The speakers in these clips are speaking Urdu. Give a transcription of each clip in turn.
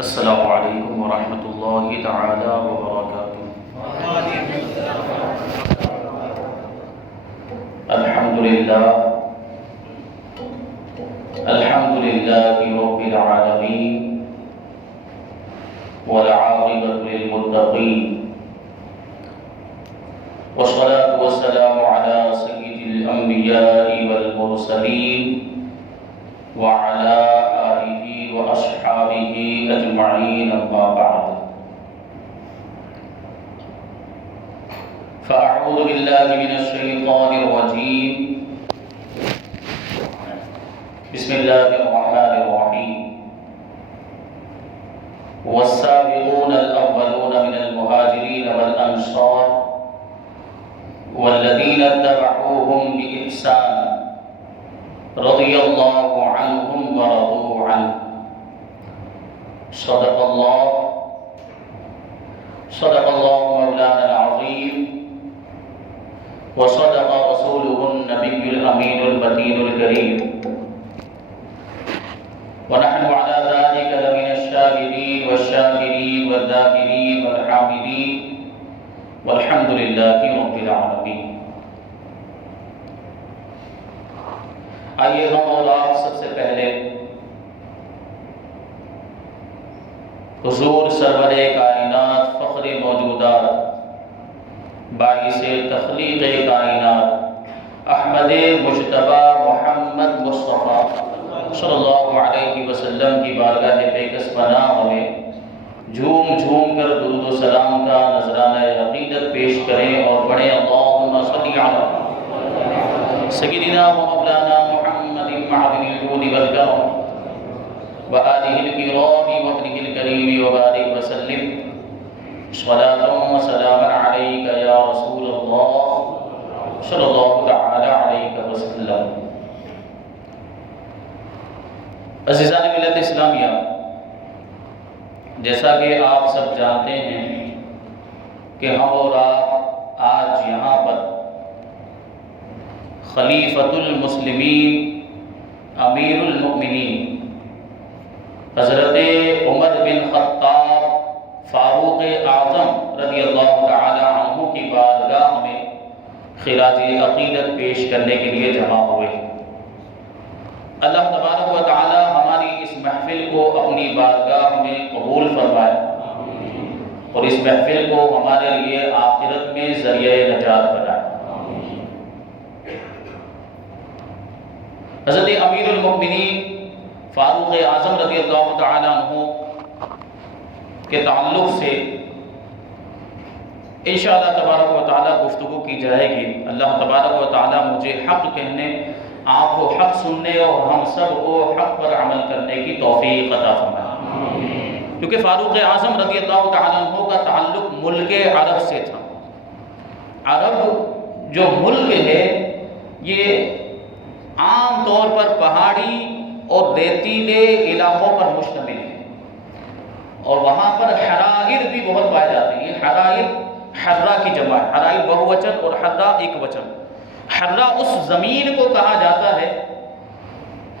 السلام علیکم ورحمۃ اللہ تعالی وبرکاتہ۔ الحمد للہ رب العالمین والعاقبۃ للمتقین والصلاة والسلام علی سید الانبیاء والمرسلین وعلى آلہ واصحابہ اجمعین، اما بعد فاعوذ باللہ من الشیطان الرجیم، بسم اللہ الرحمن الرحیم۔ والسابقون الاولون من المہاجرین والانصار والذین اتبعوهم بإحسان رضی اللہ عنہم ورضوا عنہ۔ صدق اللہ مولانا العظیم وصدق رسولہ النبی الامین المتین الکریم، ونحن على ذلك لمن الشاهدين والشاكرين والذاكرين والحامدين والحمد لله رب العالمين۔ آئیے ہم اور آپ سب سے پہلے حضور سرور کائنات، فخر موجودات، باعث تخلیق کائنات، احمد مجتبی محمد مصطفیٰ صلی اللہ علیہ وسلم کی بارگاہ بےکس پناہ میں جھوم جھوم کر درود و سلام کا نذرانہ عقیدت پیش کریں اور پڑھیں اللہم صلی علی سیدنا و مولانا محمد معدن الجود والکرم وآلہ الکرام وابنہ الکریم وبارک وسلم صلاة و سلاما علیک یا رسول اللہ صلی اللہ تعالی علیہ وسلم۔ عزیزان ملت اسلامیہ، جیسا کہ آپ سب جانتے ہیں کہ ہم اور آپ آج یہاں پر خلیفۃ المسلمین، امیر المؤمنین حضرت عمر بن خطاب فاروق اعظم رضی اللہ تعالی عنہ کی بارگاہ میں خراج عقیدت پیش کرنے کے لیے جمع ہوئے۔ اللہ تبارک و تعالی ہماری اس محفل کو اپنی بارگاہ میں قبول فرمائے اور اس محفل کو ہمارے لیے آخرت میں ذریعہ نجات بنائے۔ حضرت امیر المؤمنین فاروق اعظم رضی اللہ تعالی عنہ کے تعلق سے انشاءاللہ تبارک و تعالی گفتگو کی جائے گی۔ اللہ تبارک و تعالی مجھے حق کہنے، آپ کو حق سننے اور ہم سب کو حق پر عمل کرنے کی توفیق عطا فرمائے۔ کیونکہ فاروق اعظم رضی اللہ تعالیٰ عنہ کا تعلق ملک عرب سے تھا۔ عرب جو ملک ہے یہ عام طور پر پہاڑی اور ریتیلے علاقوں پر مشتمل ہے، اور وہاں پر حرائر بھی بہت پائے جاتے ہیں۔ یہ حرائر حرہ کی جمع ہے، حرائر بہوچن اور حرہ ایک وچن۔ حرہ اس زمین کو کہا جاتا ہے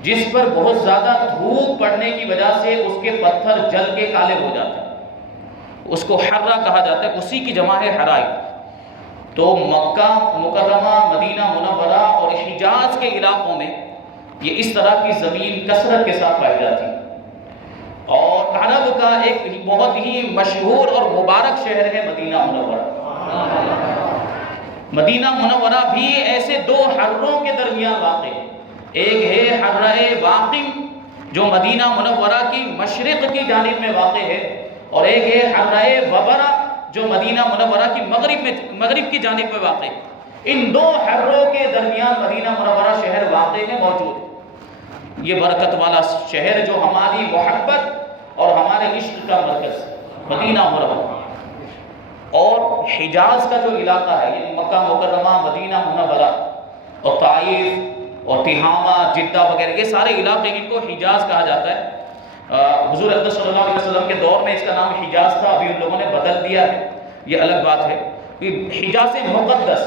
جس پر بہت زیادہ دھوپ پڑنے کی وجہ سے اس کے پتھر جل کے کالے ہو جاتے ہیں، اس کو حرہ کہا جاتا ہے، اسی کی جمع ہے حرائر۔ تو مکہ مکرمہ، مدینہ منورہ اور حجاز کے علاقوں میں یہ اس طرح کی زمین کثرت کے ساتھ پائی جاتی ہے، اور عرب کا ایک بہت ہی مشہور اور مبارک شہر ہے مدینہ منورہ۔ مدینہ منورہ بھی ایسے دو حروں کے درمیان واقع ہے، ایک ہے حرہ واقم جو مدینہ منورہ کی مشرق کی جانب میں واقع ہے، اور ایک ہے حرہ وبرہ جو مدینہ منورہ کی مغرب کی جانب میں واقع ہے۔ ان دو حروں کے درمیان مدینہ منورہ شہر واقع ہے، موجود ہے۔ یہ برکت والا شہر جو ہماری محبت اور ہمارے عشق کا مرکز مدینہ منورہ، اور حجاز کا جو علاقہ ہے یعنی مکہ مکرمہ، مدینہ منورہ اور طائف اور تہامہ، جدہ وغیرہ، یہ سارے علاقے ان کو حجاز کہا جاتا ہے۔ حضور اقدس صلی اللہ علیہ وسلم کے دور میں اس کا نام حجاز تھا، ابھی ان لوگوں نے بدل دیا ہے، یہ الگ بات ہے۔ حجاز مقدس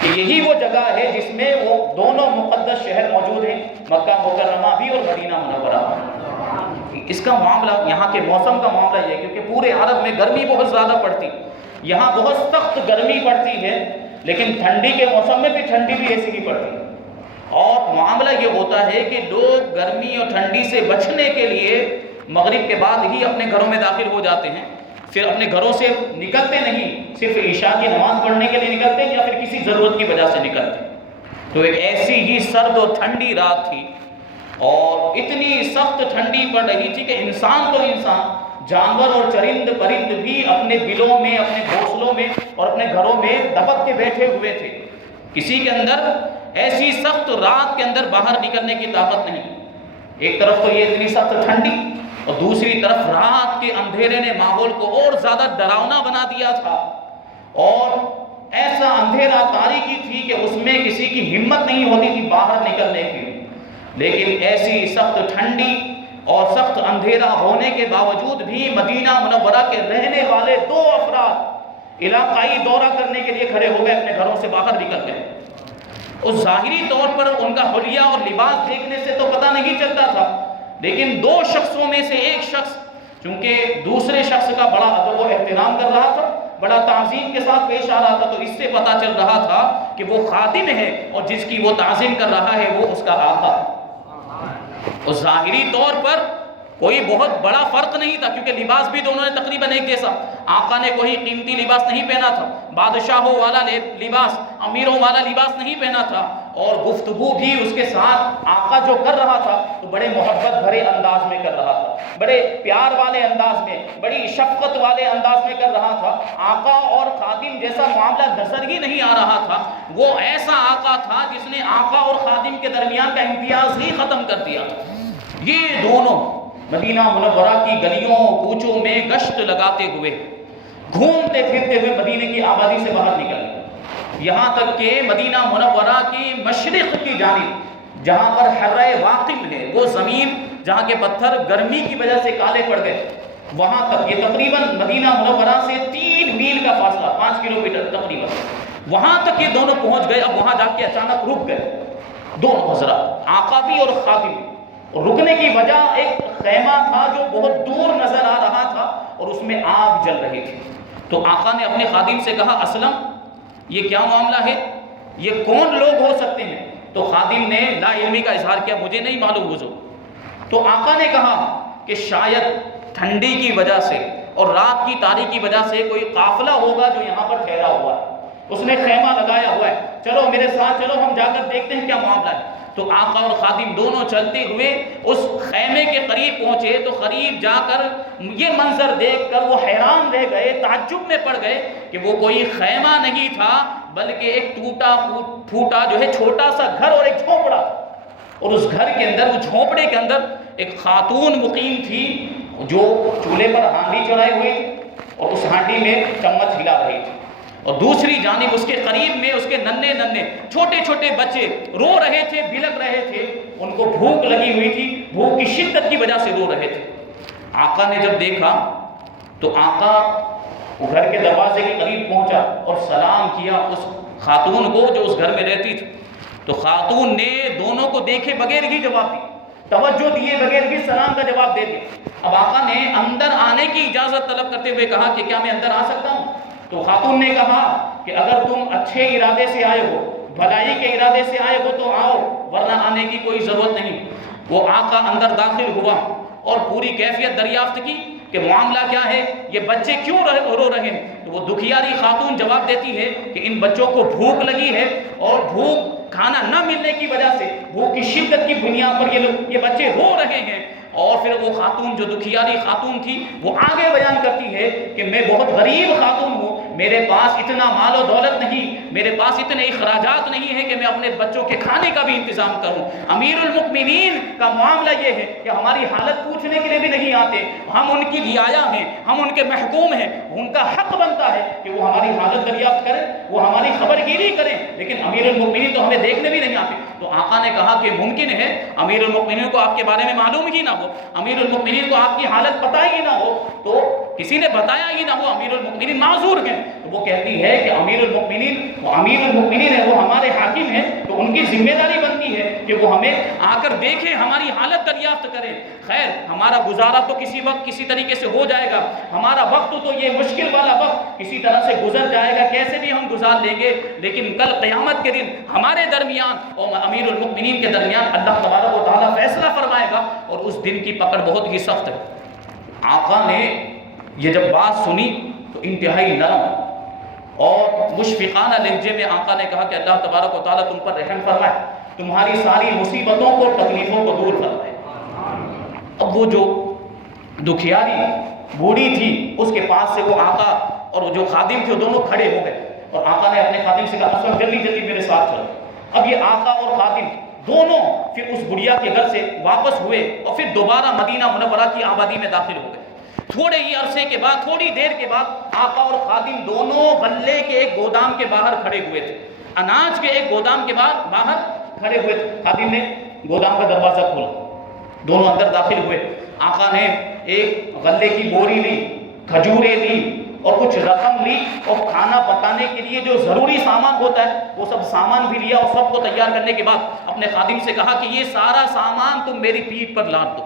کہ یہی وہ جگہ ہے جس میں وہ دونوں مقدس شہر موجود ہیں، مکہ مکرمہ بھی اور مدینہ منورہ۔ اس کا معاملہ یہاں کے موسم کا معاملہ یہ ہے کیونکہ پورے عرب میں گرمی بہت زیادہ پڑتی، یہاں بہت سخت گرمی پڑتی ہے، لیکن ٹھنڈی کے موسم میں بھی ٹھنڈی بھی ایسی ہی پڑتی ہے۔ اور معاملہ یہ ہوتا ہے کہ لوگ گرمی اور ٹھنڈی سے بچنے کے لیے مغرب کے بعد ہی اپنے گھروں میں داخل ہو جاتے ہیں، پھر اپنے گھروں سے نکلتے نہیں، صرف عشاء کی نماز پڑھنے کے لیے نکلتے ہیں یا پھر کسی ضرورت کی وجہ سے نکلتے ہیں۔ تو ایک ایسی ہی سرد و ٹھنڈی رات تھی اور اتنی سخت ٹھنڈی پڑ رہی تھی کہ انسان تو انسان، جانور اور چرند پرند بھی اپنے بلوں میں، اپنے گھونسلوں میں اور اپنے گھروں میں دبک کے بیٹھے ہوئے تھے۔ کسی کے اندر ایسی سخت رات کے اندر باہر نکلنے کی طاقت نہیں۔ ایک طرف تو یہ اتنی سخت ٹھنڈی اور دوسری طرف رات کے اندھیرے نے ماحول کو اور زیادہ ڈراؤنا بنا دیا تھا، اور ایسا اندھیرا تاریکی تھی کہ اس میں کسی کی ہمت نہیں ہوتی تھی باہر نکلنے کی۔ لیکن ایسی سخت ٹھنڈی اور سخت اندھیرا ہونے کے باوجود بھی مدینہ منورہ کے رہنے والے 2 افراد علاقائی دورہ کرنے کے لیے کھڑے ہو گئے، اپنے گھروں سے باہر نکل گئے۔ اس ظاہری طور پر ان کا حلیہ اور لباس دیکھنے سے تو پتہ نہیں چلتا تھا، لیکن 2 شخصوں میں سے ایک شخص چونکہ دوسرے شخص کا بڑا ادب و احترام کر رہا تھا، بڑا تعظیم کے ساتھ پیش آ رہا تھا، تو اس سے پتہ چل رہا تھا کہ وہ خادم ہے اور جس کی وہ تعظیم کر رہا ہے وہ اس کا آقا۔ اور ظاہری طور پر کوئی بہت بڑا فرق نہیں تھا کیونکہ لباس بھی دونوں نے تقریباً ایک جیسا، آقا نے کوئی قیمتی لباس نہیں پہنا تھا، بادشاہوں والا لباس، امیروں والا لباس نہیں پہنا تھا، اور گفتگو بھی اس کے ساتھ آقا جو کر رہا تھا تو بڑے محبت بھرے انداز میں کر رہا تھا، بڑے پیار والے انداز میں، بڑی شفقت والے انداز میں کر رہا تھا۔ آقا اور خادم جیسا معاملہ نظر ہی نہیں آ رہا تھا، وہ ایسا آقا تھا جس نے آقا اور خادم کے درمیان کا امتیاز ہی ختم کر دیا۔ یہ دونوں مدینہ منورہ کی گلیوں کوچوں میں گشت لگاتے ہوئے، گھومتے پھرتے ہوئے مدینے کی آبادی سے باہر نکل، یہاں تک کہ مدینہ منورہ کی مشرق کی جانب جہاں پر حرہ واقم ہے، وہ زمین جہاں کے پتھر گرمی کی وجہ سے کالے پڑ گئے، وہاں تک، یہ تقریباً مدینہ منورہ سے 3 میل کا فاصلہ، 5 کلومیٹر تقریباً، وہاں تک یہ دونوں پہنچ گئے۔ اب وہاں جا کے اچانک رک گئے دونوں حضرات، آقا بھی اور خادم بھی۔ رکنے کی وجہ ایک خیمہ تھا جو بہت دور نظر آ رہا تھا اور اس میں آگ جل رہی تھی۔ تو آقا نے اپنے خادم سے کہا، اسلم، یہ کیا معاملہ ہے، یہ کون لوگ ہو سکتے ہیں؟ تو خادم نے لا علمی کا اظہار کیا، مجھے نہیں معلوم حضور۔ تو آقا نے کہا کہ شاید ٹھنڈی کی وجہ سے اور رات کی تاریکی کی وجہ سے کوئی قافلہ ہوگا جو یہاں پر ٹھہرا ہوا ہے، اس نے خیمہ لگایا ہوا ہے، چلو میرے ساتھ چلو، ہم جا کر دیکھتے ہیں کیا معاملہ ہے۔ تو آقا اور خادم دونوں چلتے ہوئے اس خیمے کے قریب پہنچے تو قریب جا کر یہ منظر دیکھ کر وہ حیران رہ گئے، تعجب میں پڑ گئے کہ وہ کوئی خیمہ نہیں تھا بلکہ ایک ٹوٹا پھوٹا جو ہے چھوٹا سا گھر اور ایک جھونپڑا، اور اس گھر کے اندر، اس جھونپڑے کے اندر ایک خاتون مقیم تھی جو چولہے پر ہانڈی چڑھائے ہوئے تھی اور اس ہانڈی میں چمچ ہلا رہی تھی، اور دوسری جانب اس کے قریب میں اس کے ننھے ننھے چھوٹے چھوٹے بچے رو رہے تھے، بلک رہے تھے، ان کو بھوک لگی ہوئی تھی، بھوک کی شدت کی وجہ سے رو رہے تھے۔ آقا نے جب دیکھا تو آقا گھر کے دروازے کے قریب پہنچا اور سلام کیا اس خاتون کو جو اس گھر میں رہتی تھی، تو خاتون نے دونوں کو دیکھے بغیر ہی جواب دی، توجہ دیے بغیر ہی سلام کا جواب دے دیا۔ اب آقا نے اندر آنے کی اجازت طلب کرتے ہوئے کہا کہ کیا میں اندر آ سکتا ہوں؟ تو خاتون نے کہا کہ اگر تم اچھے ارادے سے آئے ہو، بھلائی کے ارادے سے آئے ہو تو آؤ، ورنہ آنے کی کوئی ضرورت نہیں۔ وہ آقا اندر داخل ہوا اور پوری کیفیت دریافت کی کہ معاملہ کیا ہے، یہ بچے کیوں رو رہے ہیں؟ تو وہ دکھیاری خاتون جواب دیتی ہے کہ ان بچوں کو بھوک لگی ہے اور بھوک کھانا نہ ملنے کی وجہ سے، بھوک کی شدت کی بنیاد پر یہ بچے رو رہے ہیں۔ اور پھر وہ خاتون جو دکھیاری خاتون تھی وہ آگے بیان کرتی ہے کہ میں بہت غریب خاتون ہوں، میرے پاس اتنا مال و دولت نہیں، میرے پاس اتنے اخراجات نہیں ہے کہ میں اپنے بچوں کے کھانے کا بھی انتظام کروں۔ امیر المؤمنین کا معاملہ یہ ہے کہ ہماری حالت پوچھنے کے لیے بھی نہیں آتے، ہم ان کی رعایا ہیں، ہم ان کے محکوم ہیں، ان کا حق بنتا ہے کہ وہ ہماری حالت دریافت کریں، وہ ہماری خبر گیری کریں، لیکن امیر المؤمنین تو ہمیں دیکھنے بھی نہیں آتے۔ تو آقا نے کہا کہ ممکن ہے امیر المؤمنین کو آپ کے بارے میں معلوم ہی نہ ہو، امیر المؤمنین کو آپ کی حالت پتہ ہی نہ ہو، تو کسی نے بتایا ہی نہ ہو، امیر المؤمنین معذور ہیں۔ تو وہ کہتی ہے کہ امیر المؤمنین وہ امیر المؤمنین ہے، وہ ہمارے حاکم ہیں، تو ان کی ذمہ داری بنتی ہے کہ وہ ہمیں آ کر دیکھیں، ہماری حالت دریافت کریں۔ خیر ہمارا گزارا تو کسی وقت کسی طریقے سے ہو جائے گا، ہمارا وقت تو یہ مشکل والا وقت کسی طرح سے گزر جائے گا، کیسے بھی ہم گزار لیں گے، لیکن کل قیامت کے دن ہمارے درمیان اور امیر المؤمنین کے درمیان اللہ تبارک و تعالیٰ فیصلہ فرمائے گا، اور اس دن کی پکڑ بہت ہی سخت ہے۔ آقا نے یہ جب بات سنی تو انتہائی نرم اور مشفقانہ لہجے میں آقا نے کہا کہ اللہ تبارک و تعالیٰ تم پر رحم فرمائے، تمہاری ساری مصیبتوں کو تکلیفوں کو دور فرمائے۔ اب وہ جو دکھیاری بوڑھی تھی اس کے پاس سے وہ آقا اور وہ جو خادم تھے دونوں کھڑے ہو گئے، اور آقا نے اپنے خادم سے کہا اسلم جلدی جلدی میرے ساتھ چلو۔ اب یہ آقا اور خادم دونوں پھر اس بڑھیا کے گھر سے واپس ہوئے اور پھر دوبارہ مدینہ منورہ کی آبادی میں داخل ہو گئے۔ تھوڑے ہی عرصے کے بعد، تھوڑی دیر کے بعد آقا اور خادم دونوں غلے کے ایک گودام کے باہر کھڑے ہوئے تھے، اناج کے ایک گودام کے باہر کھڑے ہوئے تھے۔ خادم نے گودام کا دروازہ کھولا، دونوں اندر داخل ہوئے۔ آقا نے ایک غلے کی بوری لی، کھجوریں لی اور کچھ رقم لی، اور کھانا پکانے کے لیے جو ضروری سامان ہوتا ہے وہ سب سامان بھی لیا، اور سب کو تیار کرنے کے بعد اپنے خادم سے کہا کہ یہ سارا سامان تم میری پیٹھ پر لاد دو۔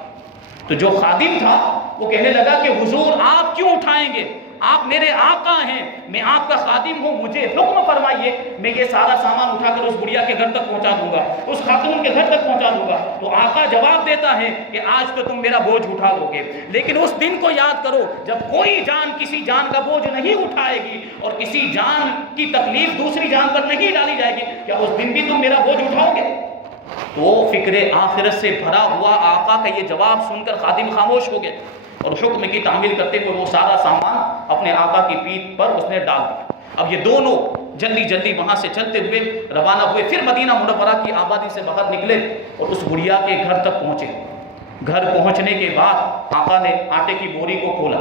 تو جو خادم تھا وہ کہنے لگا کہ حضور آپ کیوں اٹھائیں گے، آپ میرے آقا ہیں، میں آپ کا خادم ہوں، مجھے حکم فرمائیے، میں یہ سارا سامان اٹھا کر اس بڑھیا کے گھر تک پہنچا دوں گا، اس خاتون کے گھر تک پہنچا دوں گا۔ تو آقا جواب دیتا ہے کہ آج تو تم میرا بوجھ اٹھا دو گے، لیکن اس دن کو یاد کرو جب کوئی جان کسی جان کا بوجھ نہیں اٹھائے گی اور کسی جان کی تکلیف دوسری جان پر نہیں ڈالی جائے گی، کیا اس دن بھی تم میرا بوجھ اٹھاؤ گے؟ تو فکر آخرت سے بھرا ہوا آقا کا یہ جواب سن کر خادم خاموش ہو گئے، اور حکم کی تعمیل کرتے ہوئے وہ سارا سامان اپنے آقا کی پیٹھ پر اس نے ڈال دیا۔ اب یہ دونوں جلدی جلدی وہاں سے چلتے ہوئے روانہ ہوئے، پھر مدینہ منورہ کی آبادی سے باہر نکلے اور اس بڑھیا کے گھر تک پہنچے۔ گھر پہنچنے کے بعد آقا نے آٹے کی بوری کو کھولا۔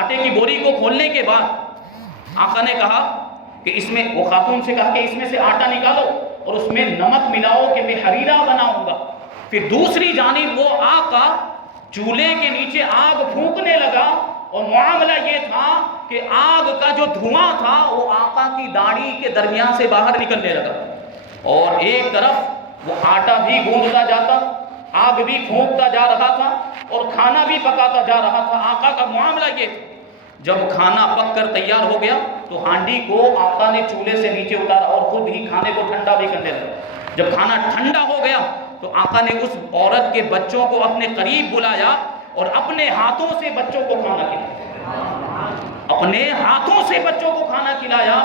آٹے کی بوری کو کھولنے کے بعد آقا نے کہا کہ اس میں، وہ خاتون سے کہا کہ اس میں سے آٹا نکالو اور اس میں نمک ملاؤ کہ میں حریرہ بناؤں گا۔ پھر دوسری جانب وہ آقا چولہے کے نیچے آگ پھونکنے لگا، اور معاملہ یہ تھا کہ آگ کا جو دھواں تھا وہ آقا کی داڑھی کے درمیان سے باہر نکلنے لگا، اور ایک طرف وہ آٹا بھی گوندتا جاتا، آگ بھی پھونکتا جا رہا تھا اور کھانا بھی پکاتا جا رہا تھا۔ آقا کا معاملہ یہ تھا، جب کھانا پک کر تیار ہو گیا تو ہانڈی کو آقا نے چولہے سے نیچے اتارا اور خود ہی کھانے کو ٹھنڈا بھی کرنے لگا۔ جب کھانا ٹھنڈا ہو گیا تو آقا نے اس عورت کے بچوں کو اپنے قریب بلایا اور اپنے ہاتھوں سے بچوں کو کھانا کھلایا، اپنے ہاتھوں سے بچوں کو کھانا کھلایا،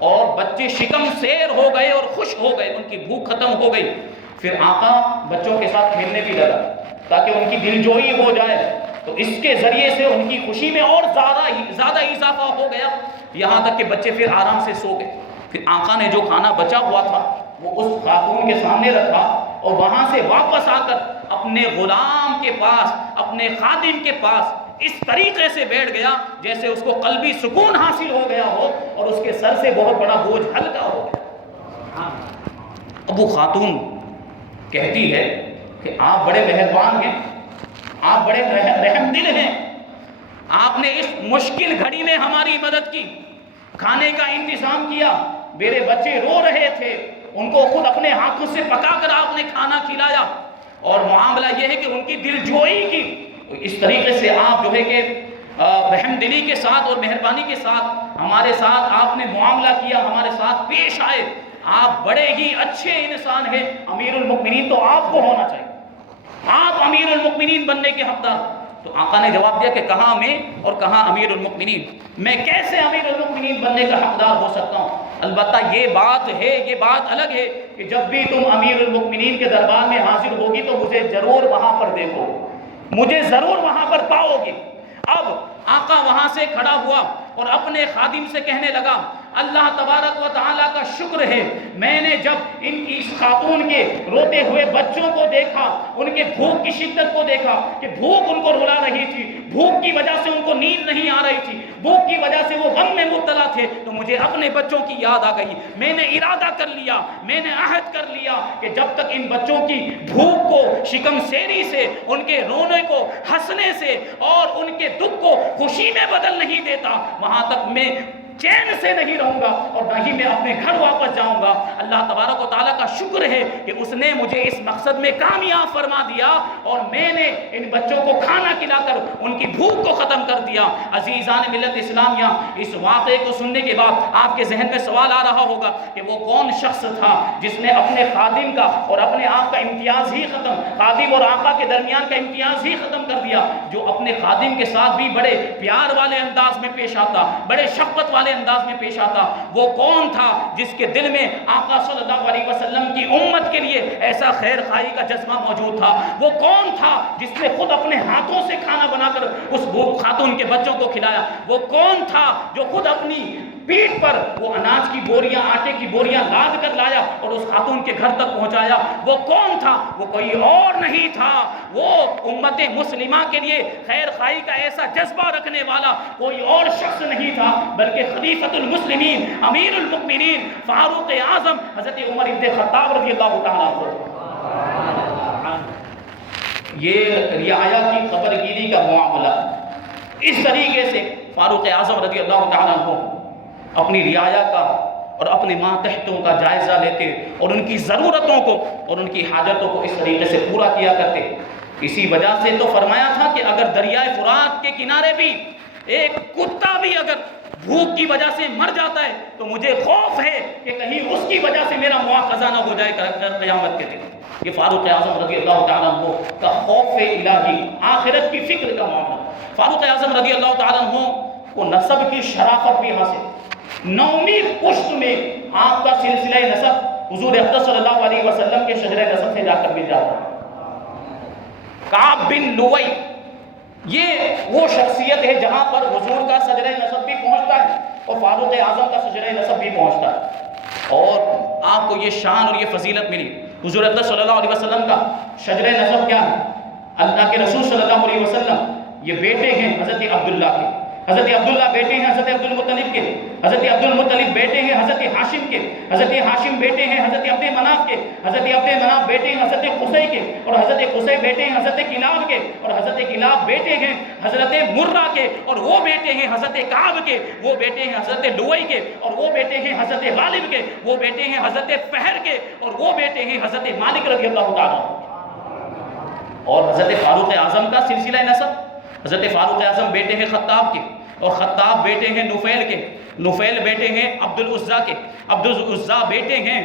اور بچے شکم سیر ہو گئے اور خوش ہو گئے، ان کی بھوک ختم ہو گئی۔ پھر آقا بچوں کے ساتھ کھیلنے بھی لگا تاکہ ان کی دلجوئی ہو جائے، تو اس کے ذریعے سے ان کی خوشی میں اور زیادہ اضافہ ہو گیا، یہاں تک کہ بچے پھر آرام سے سو گئے۔ پھر آقا نے جو کھانا بچا ہوا تھا وہ اس خاتون کے سامنے رکھا، اور وہاں سے واپس آ کر اپنے غلام کے پاس، اپنے خادم کے پاس اس طریقے سے بیٹھ گیا جیسے اس کو قلبی سکون حاصل ہو گیا ہو اور اس کے سر سے بہت بڑا بوجھ ہلکا ہو گیا۔ اب وہ خاتون کہتی ہے کہ آپ بڑے مہربان ہیں، آپ بڑے رحم دل ہیں، آپ نے اس مشکل گھڑی میں ہماری مدد کی، کھانے کا انتظام کیا، میرے بچے رو رہے تھے، ان کو خود اپنے ہاتھوں سے پکا کر آپ نے کھانا کھلایا، اور معاملہ یہ ہے کہ ان کی دل جوئی کی۔ اس طریقے سے آپ جو ہے کہ رحم دلی کے ساتھ اور مہربانی کے ساتھ ہمارے ساتھ آپ نے معاملہ کیا، ہمارے ساتھ پیش آئے، آپ بڑے ہی اچھے انسان ہیں، امیر المؤمنین تو آپ کو ہونا چاہیے، آپ امیر المؤمنین بننے کے حقدار۔ تو آقا نے جواب دیا کہ کہاں میں اور کہاں امیر المؤمنین، میں کیسے امیر المؤمنین بننے کا حقدار ہو سکتا ہوں؟ البتہ یہ بات ہے، یہ بات الگ ہے کہ جب بھی تم امیر المؤمنین کے دربار میں حاضر ہوگی تو مجھے ضرور وہاں پر دیکھو، مجھے ضرور وہاں پر پاؤ گے۔ اب آقا وہاں سے کھڑا ہوا اور اپنے خادم سے کہنے لگا، اللہ تبارک و تعالیٰ کا شکر ہے، میں نے جب اس خاتون کے روتے ہوئے بچوں کو دیکھا، ان کے بھوک کی شدت کو دیکھا کہ بھوک ان کو رلا رہی تھی، بھوک کی وجہ سے ان کو نیند نہیں آ رہی تھی، بھوک کی وجہ سے وہ غم میں مبتلا تھے، تو مجھے اپنے بچوں کی یاد آ گئی۔ میں نے ارادہ کر لیا، میں نے عہد کر لیا کہ جب تک ان بچوں کی بھوک کو شکم سیری سے، ان کے رونے کو ہنسنے سے اور ان کے دکھ کو خوشی میں بدل نہیں دیتا، وہاں تک میں چین سے نہیں رہوں گا اور نہ ہی میں اپنے گھر واپس جاؤں گا۔ اللہ تبارک و تعالیٰ کا شکر ہے کہ اس نے مجھے اس مقصد میں کامیاب فرما دیا اور میں نے ان بچوں کو کھانا کھلا کر ان کی بھوک کو ختم کر دیا۔ عزیزان ملت اسلامیہ، اس واقعے کو سننے کے بعد آپ کے ذہن میں سوال آ رہا ہوگا کہ وہ کون شخص تھا جس نے اپنے خادم کا اور اپنے آپ کا امتیاز ہی ختم، خادم اور آقا کے درمیان کا امتیاز ہی ختم کر دیا، جو اپنے خادم کے ساتھ بھی بڑے پیار والے انداز میں پیش آتا، بڑے شفقت والے انداز میں پیش آتا۔ وہ کون تھا جس کے دل میں آقا صلی اللہ علیہ وسلم کی امت کے لیے ایسا خیر خواہی کا جذبہ موجود تھا؟ وہ کون تھا جس نے خود اپنے ہاتھوں سے کھانا بنا کر اس خاتون کے بچوں کو کھلایا؟ وہ کون تھا جو خود اپنی پیٹھ پر وہ اناج کی بوریاں، آٹے کی بوریاں لاد کر لایا اور اس خاتون کے گھر تک پہنچایا؟ وہ کون تھا؟ وہ کوئی اور نہیں تھا، وہ امت مسلمہ کے لیے خیر خواہی کا ایسا جذبہ رکھنے والا کوئی اور شخص نہیں تھا بلکہ خلیفۃ المسلمین، امیر المؤمنین، فاروق اعظم حضرت عمر بن خطاب رضی اللہ تعالیٰ عنہ۔ یہ رعایا کی خبر گیری کا معاملہ اس طریقے سے فاروق اعظم رضی اللہ تعالیٰ عنہ اپنی رعایا کا اور اپنے ماتحتوں کا جائزہ لیتے اور ان کی ضرورتوں کو اور ان کی حاجتوں کو اس طریقے سے پورا کیا کرتے۔ اسی وجہ سے تو فرمایا تھا کہ اگر دریائے فرات کے کنارے بھی ایک کتا بھی اگر بھوک کی وجہ سے مر جاتا ہے تو مجھے خوف ہے کہ کہیں اس کی وجہ سے میرا مواخذہ نہ ہو جائے قیامت کے دن۔ یہ فاروق اعظم رضی اللہ تعالیٰ عنہ کا خوف الہی، آخرت کی فکر کا معاملہ۔ فاروق اعظم رضی اللہ تعالیٰ عنہ کو نسب کی شرافت بھی حاصل، 9ویں پشت میں آپ کا سلسلہ نسب حضور اقدس صلی اللہ علیہ وسلم کے شجرہ نسب سے جا کر مل جاتا ہے۔ کعب بن لوئی یہ وہ شخصیت ہے جہاں پر حضور کا شجرہ نسب بھی پہنچتا ہے اور فاروق اعظم کا شجرہ نسب بھی پہنچتا ہے، اور آپ کو یہ شان اور یہ فضیلت ملی۔ حضور اقدس صلی اللہ علیہ وسلم کا شجرہ نسب کیا ہے؟ اللہ کے رسول صلی اللہ علیہ وسلم یہ بیٹے ہیں حضرت عبداللہ کے، حضرت عبداللہ بیٹے ہیں حضرت عبد المطلب کے، حضرت عبد المطلب بیٹے ہیں حضرت ہاشم کے، حضرت ہاشم بیٹے ہیں حضرت عبد مناف کے، حضرت عبد مناف بیٹے ہیں حضرت قصی کے، اور حضرت قصی بیٹے ہیں حضرت کلاب کے، اور حضرت کلاب بیٹے ہیں حضرت مرہ کے، اور وہ بیٹے ہیں حضرت کعب کے، وہ بیٹے ہیں حضرت لوئی کے، اور وہ بیٹے ہیں حضرت غالب کے، وہ بیٹے ہیں حضرت فہر کے، اور وہ بیٹے ہیں حضرت مالک رضی اللہ تعالیٰ۔ اور حضرت فاروق اعظم کا سلسلہ نسب، حضرت فاروق اعظم بیٹے ہیں خطاب کے، اور خطاب بیٹے ہیں نفیل کے، نفیل بیٹے ہیں عبد العزیٰ کے، عبد العزیٰ بیٹے ہیں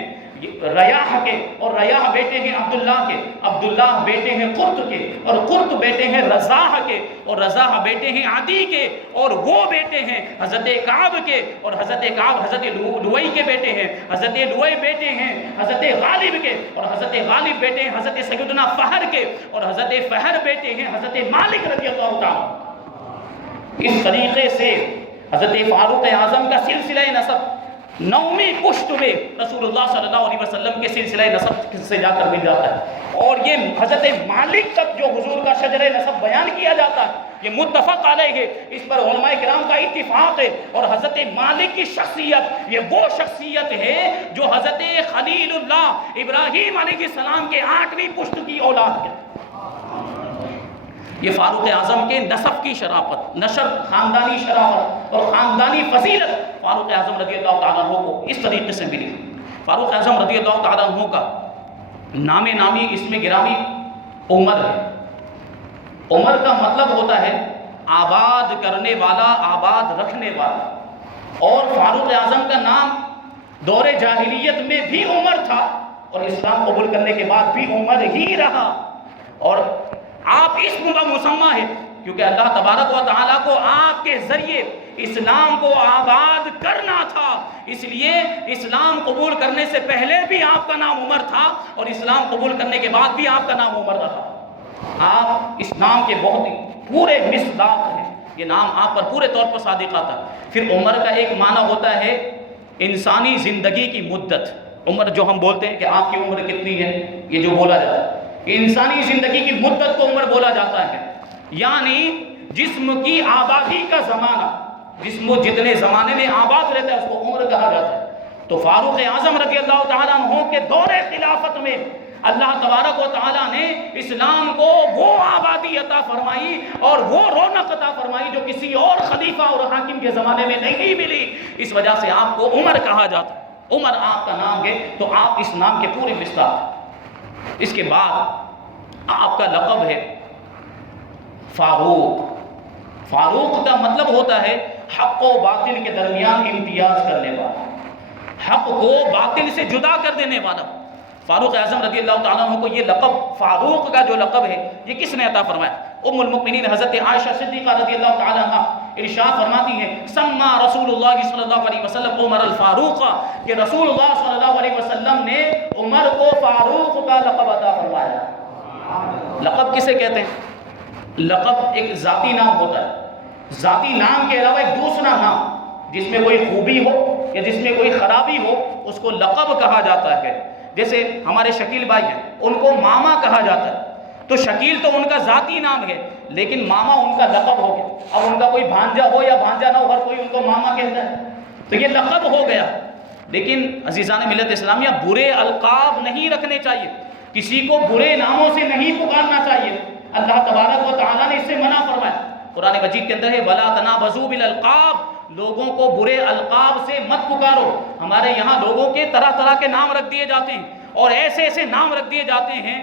ریاح کے، اور ریاح بیٹے ہیں عبداللہ کے، عبداللہ بیٹے ہیں قرط کے، اور قرط بیٹے ہیں رضاح کے، اور رضاح بیٹے ہیں عدی کے، اور وہ بیٹے ہیں حضرت کعب کے، اور حضرت کعب حضرت لوئی کے بیٹے ہیں، حضرت لوئی بیٹے ہیں حضرت غالب کے، اور حضرت غالب بیٹے ہیں حضرت سیدنا فہر کے، اور حضرت فہر بیٹے ہیں حضرت مالک رضی اللہ تعالیٰ۔ اس طریقے سے حضرت فاروق اعظم کا سلسلہ نسب 9ویں پشت میں رسول اللہ صلی اللہ علیہ وسلم کے سلسلہ نسب سے جا کر مل جاتا ہے، اور یہ حضرت مالک تک جو حضور کا شجرہ نسب بیان کیا جاتا ہے یہ متفق علیہ ہے، اس پر علماء کرام کا اتفاق ہے۔ اور حضرت مالک کی شخصیت یہ وہ شخصیت ہے جو حضرت خلیل اللہ ابراہیم علیہ السلام کے 8ویں پشت کی اولاد ہے۔ یہ فاروق اعظم کے نسب کی شرافت، نسب خاندانی شرافت اور خاندانی فضیلت فاروق اعظم رضی اللہ تعالیٰ عنہ کو اس طریقے سے ملی۔ فاروق اعظم رضی اللہ تعالیٰ عنہ کا نام نامی اس میں گرامی عمر ہے۔ عمر کا مطلب ہوتا ہے آباد کرنے والا، آباد رکھنے والا، اور فاروق اعظم کا نام دور جاہلیت میں بھی عمر تھا اور اسلام قبول کرنے کے بعد بھی عمر ہی رہا، اور آپ اسم و مسمہ ہے کیونکہ اللہ تبارک و تعالیٰ کو آپ کے ذریعے اسلام کو آباد کرنا تھا، اس لیے اسلام قبول کرنے سے پہلے بھی آپ کا نام عمر تھا اور اسلام قبول کرنے کے بعد بھی آپ کا نام عمر رہا۔ آپ اسلام کے بہت ہی پورے مصداق ہیں، یہ نام آپ پر پورے طور پر صادق آتا ہے۔ پھر عمر کا ایک معنی ہوتا ہے انسانی زندگی کی مدت۔ عمر جو ہم بولتے ہیں کہ آپ کی عمر کتنی ہے، یہ جو بولا جاتا ہے انسانی زندگی کی مدت کو عمر بولا جاتا ہے، یعنی جسم کی آبادی کا زمانہ، جسم جتنے زمانے میں آباد رہتا ہے اس کو عمر کہا جاتا ہے۔ تو فاروق اعظم رضی اللہ تعالیٰ عنہ کے دور خلافت میں اللہ تبارک و تعالیٰ نے اسلام کو وہ آبادی عطا فرمائی اور وہ رونق عطا فرمائی جو کسی اور خلیفہ اور حاکم کے زمانے میں نہیں ملی. اس وجہ سے آپ کو عمر کہا جاتا ہے. عمر آپ کا نام ہے تو آپ اس نام کے پورے مصداق. اس کے بعد آپ کا لقب ہے فاروق. فاروق کا مطلب ہوتا ہے حق و باطل کے درمیان امتیاز کرنے والا، حق کو باطل سے جدا کر دینے والا. فاروق اعظم رضی اللہ تعالیٰ عنہ کو یہ لقب، فاروق کا جو لقب ہے، یہ کس نے عطا فرمایا؟ ام المؤمنین حضرت عائشہ صدیقہ رضی اللہ تعالیٰ عنہ ارشاد فرماتی ہیں سما رسول اللہ صلی اللہ علیہ وسلم عمر الفاروق، کہ رسول اللہ صلی اللہ علیہ وسلم نے عمر کو فاروق کا لقب عطا فرمایا. لقب کسے کہتے ہیں؟ لقب ایک ذاتی نام ہوتا ہے. ذاتی نام کے علاوہ ایک دوسرا نام جس میں کوئی خوبی ہو یا جس میں کوئی خرابی ہو اس کو لقب کہا جاتا ہے. جیسے ہمارے شکیل بھائی ہیں، ان کو ماما کہا جاتا ہے. تو شکیل تو ان کا ذاتی نام ہے لیکن ماما ان کا لقب ہو گیا. اب ان کا کوئی بھانجا ہو یا بھانجا نہ ہو، ہر کوئی ان کو ماما کہتا ہے تو یہ لقب ہو گیا. لیکن عزیزان ملت اسلامیہ، برے القاب نہیں رکھنے چاہیے، کسی کو برے ناموں سے نہیں پکارنا چاہیے. اللہ تبارک و تعالیٰ نے اس سے منع فرمایا. قرآن مجید کے اندر ہے وَلَا تَنَابَزُوا بِالْأَلْقَابِ، لوگوں کو برے القاب سے مت پکارو. ہمارے یہاں لوگوں کے طرح طرح کے نام رکھ دیے جاتے ہیں اور ایسے ایسے نام رکھ دیے جاتے ہیں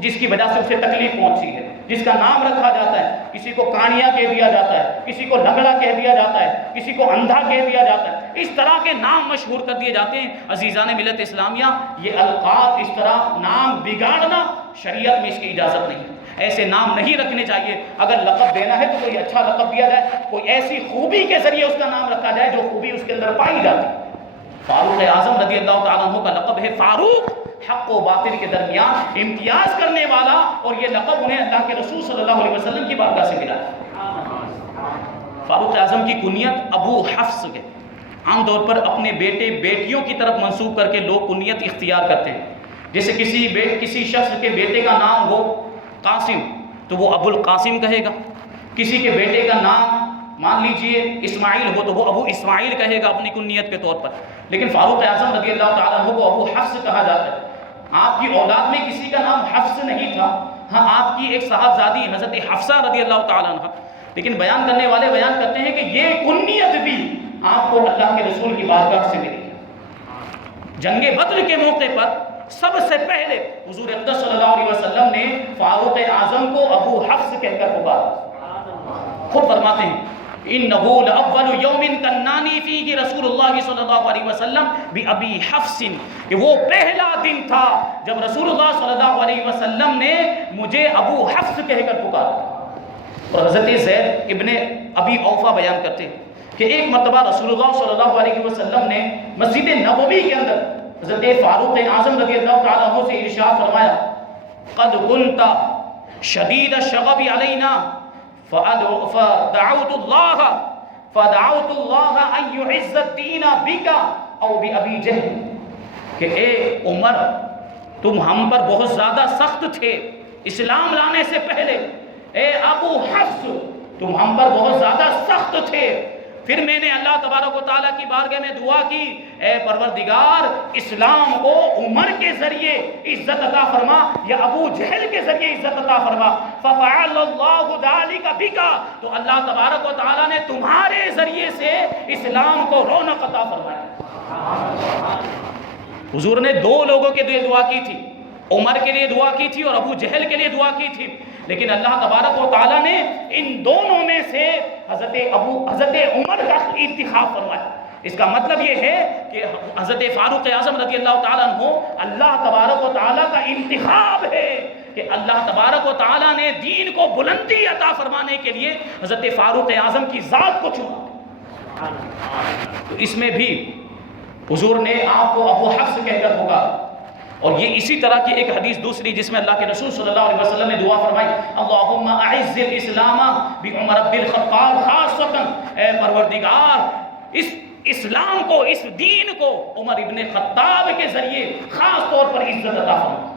جس کی وجہ سے اسے تکلیف پہنچی ہے. جس کا نام رکھا جاتا ہے، کسی کو کانیا کہہ دیا جاتا ہے، کسی کو لنگڑا کہہ دیا جاتا ہے، کسی کو اندھا کہہ دیا جاتا ہے. اس طرح کے نام مشہور کر دیے جاتے ہیں. عزیزان ملت اسلامیہ، یہ القاب، اس طرح نام بگاڑنا شریعت میں اس کی اجازت نہیں. ایسے نام نہیں رکھنے چاہیے. اگر لقب دینا ہے تو کوئی اچھا لقب دیا جائے، کوئی ایسی خوبی کے ذریعے اس کا نام رکھا جائے جو خوبی اس کے اندر پائی جاتی ہے. فاروق اعظم رضی اللہ تعالیٰ عنہ کا لقب ہے فاروق، حق و باطل کے درمیان امتیاز کرنے والا. اور یہ لقب انہیں اللہ کے رسول صلی اللہ علیہ وسلم کی بارگاہ سے ملا ہے. فاروق اعظم کی کنیت ابو حفص ہے. عام طور پر اپنے بیٹے بیٹیوں کی طرف منسوب کر کے لوگ کنیت اختیار کرتے ہیں. جیسے کسی شخص کے بیٹے کا نام ہو قاسم تو وہ ابو القاسم کہے گا. کسی کے بیٹے کا نام مان لیجئے اسماعیل ہو تو وہ ابو اسماعیل کہے گا اپنی کنیت کے طور پر. لیکن فاروق اعظم رضی اللہ تعالیٰ عنہ کو ابو حفص کہا جاتا ہے. آپ کی اولاد میں کسی کا نام حفص نہیں تھا. ہاں، آپ کی ایک صاحبزادی حضرت حفصہ رضی اللہ تعالیٰ عنہ. لیکن بیان کرنے والے بیان کرتے ہیں کہ یہ کنیت بھی آپ کو اللہ کے رسول کی بارگاہ سے ملی. جنگ بدر کے موقع پر سب سے پہلے حضور اقدس صلی اللہ علیہ وسلم نے فاروق اعظم کو ابو حفص کہہ کر پکارا. خود فرماتے ہیں انہو لأول یوم کنانی فیہ رسول اللہ صلی اللہ علیہ وسلم بأبی حفص، کہ وہ پہلا دن تھا جب رسول اللہ صلی اللہ علیہ وسلم نے مجھے ابو حفص کہہ کر پکارا. اور حضرت زید ابن ابی اوفا بیان کرتے ہیں کہ ایک مرتبہ رسول اللہ صلی اللہ علیہ وسلم نے مسجد نبوی کے اندر حضرت فاروق اعظم رضی اللہ تعالیٰ عنہ سے ارشاد فرمایا قد كنت شدید الشغب علینا فدعوت اللہ ان يعز الدین بک او بأبی جہل، کہ اے عمر تم ہم پر بہت زیادہ سخت تھے اسلام لانے سے پہلے. اے ابو حفص تم ہم پر بہت زیادہ سخت تھے. پھر میں نے اللہ تبارک و تعالیٰ کی بارگاہ میں دعا کی، اے پروردگار اسلام کو عمر کے ذریعے عزت عطا فرما یا ابو جہل کے ذریعے عزت عطا فرما. ففعل اللہ ذلک بک، تو اللہ تبارک و تعالیٰ نے تمہارے ذریعے سے اسلام کو رونق عطا فرمایا. حضور نے دو لوگوں کے لیے دعا کی تھی، عمر کے لیے دعا کی تھی اور ابو جہل کے لیے دعا کی تھی. لیکن اللہ تبارک و تعالیٰ نے ان دونوں میں سے حضرت عمر کا انتخاب فرمایا. اس کا مطلب یہ ہے کہ حضرت فاروق اعظم رضی اللہ تعالیٰ عنہ اللہ تبارک و تعالیٰ کا انتخاب ہے کہ اللہ تبارک و تعالیٰ نے دین کو بلندی عطا فرمانے کے لیے حضرت فاروق اعظم کی ذات کو چنا. تو اس میں بھی حضور نے آپ کو ابو حفص کہہ کر پکارا. اور یہ اسی طرح کی ایک حدیث دوسری جس میں اللہ کے رسول صلی اللہ علیہ وسلم نے دعا فرمائی اللہم اعز الاسلام بعمر بن الخطاب خاصتا، اے پروردگار اس اسلام کو، اس دین کو عمر ابن خطاب کے ذریعے خاص طور پر عزت عطا فرما.